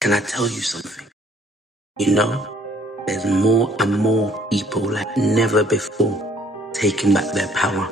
Can I tell you something? You know, there's more and more people like never before taking back their power.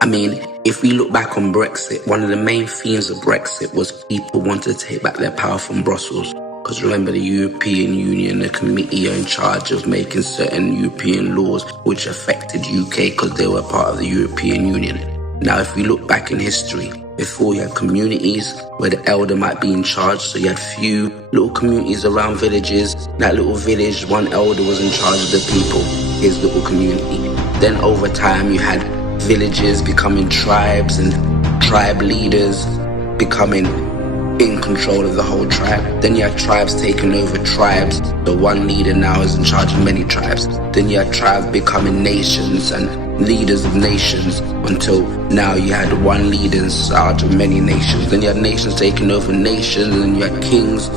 I mean, if we look back on Brexit, one of the main themes of Brexit was people wanted to take back their power from Brussels. Because remember, the European Union, the committee are in charge of making certain European laws which affected UK because they were part of the European Union. Now, if we look back in history, before you had communities where the elder might be in charge, so you had few little communities around villages. That little village, one elder was in charge of the people, his little community. Then over time, you had villages becoming tribes and tribe leaders becoming in control of the whole tribe. Then you had tribes taking over tribes. The one leader now is in charge of many tribes. Then you had tribes becoming nations and leaders of nations until now you had one leader in charge of many nations. Then you had nations taking over nations, and then you had kings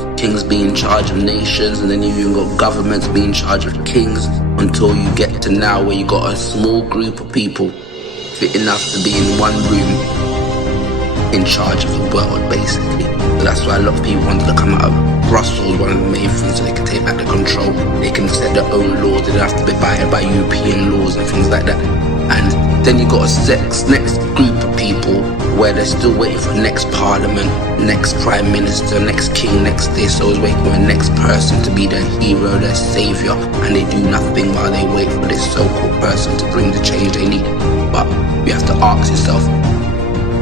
being in charge of nations, and then you even got governments being in charge of kings, until you get to now where you got a small group of people fit enough to be in one room in charge of the world, basically. So that's why a lot of people wanted to come out of Brussels, one of the main things, so they can take back the control. They can set their own laws, they don't have to be abided by European laws and things like that. And then you got a next group of people where they're still waiting for next parliament, next prime minister, next king, next this, always waiting for the next person to be their hero, their savior, and they do nothing while they wait for this so-called person to bring the change they need. But you have to ask yourself,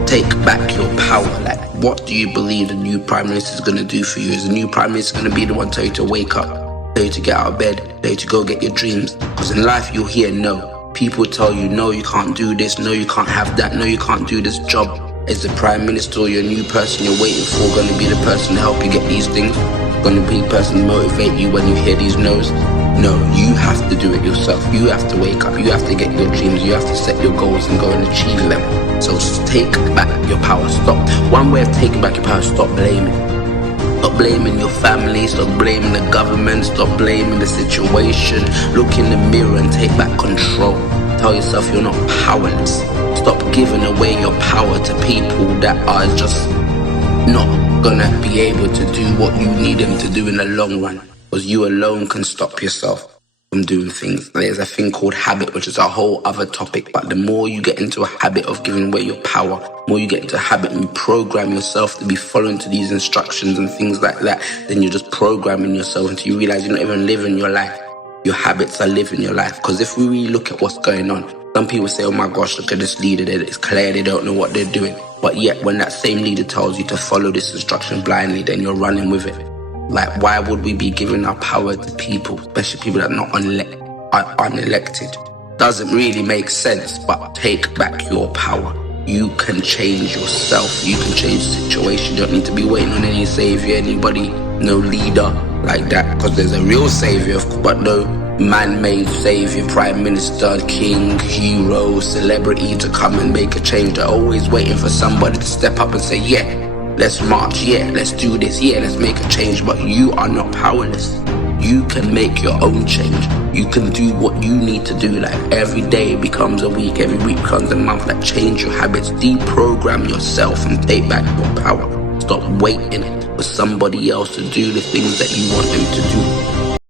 take back your power. Like, what do you believe the new prime minister is going to do for you? Is the new prime minister going to be the one to tell you to wake up, tell you to get out of bed, tell you to go get your dreams? Because in life you'll hear no. People tell you, no, you can't do this, no, you can't have that, no, you can't do this job. Is the prime minister or your new person you're waiting for going to be the person to help you get these things? Going to be the person to motivate you when you hear these no's? No, you have to do it yourself. You have to wake up, you have to get your dreams, you have to set your goals and go and achieve them. So take back your power. Stop. One way of taking back your power is stop blaming. Stop blaming your family, stop blaming the government, stop blaming the situation. Look in the mirror and take back control. Tell yourself you're not powerless. Stop giving away your power to people that are just not gonna be able to do what you need them to do in the long run. Because you alone can stop yourself from doing things. There's a thing called habit, which is a whole other topic. But the more you get into a habit of giving away your power, the more you get into a habit and you program yourself to be following to these instructions and things like that, then you're just programming yourself until you realize you're not even living your life. Your habits are living your life. Because if we really look at what's going on, some people say, oh my gosh, look at this leader, it's clear they don't know what they're doing. But yet when that same leader tells you to follow this instruction blindly, then you're running with it. Like, why would we be giving our power to people, especially people that are not are unelected? Doesn't really make sense. But take back your power. You can change yourself. You can change the situation. You don't need to be waiting on any savior, anybody, no leader like that. Because there's a real savior, but no man-made savior, prime minister, king, hero, celebrity to come and make a change. They're always waiting for somebody to step up and say, yeah, let's march, yeah, let's do this, yeah, let's make a change. But you are not powerless. You can make your own change. You can do what you need to do. Like, every day becomes a week, every week becomes a month. Like, change your habits, deprogram yourself and take back your power. Stop waiting for somebody else to do the things that you want them to do.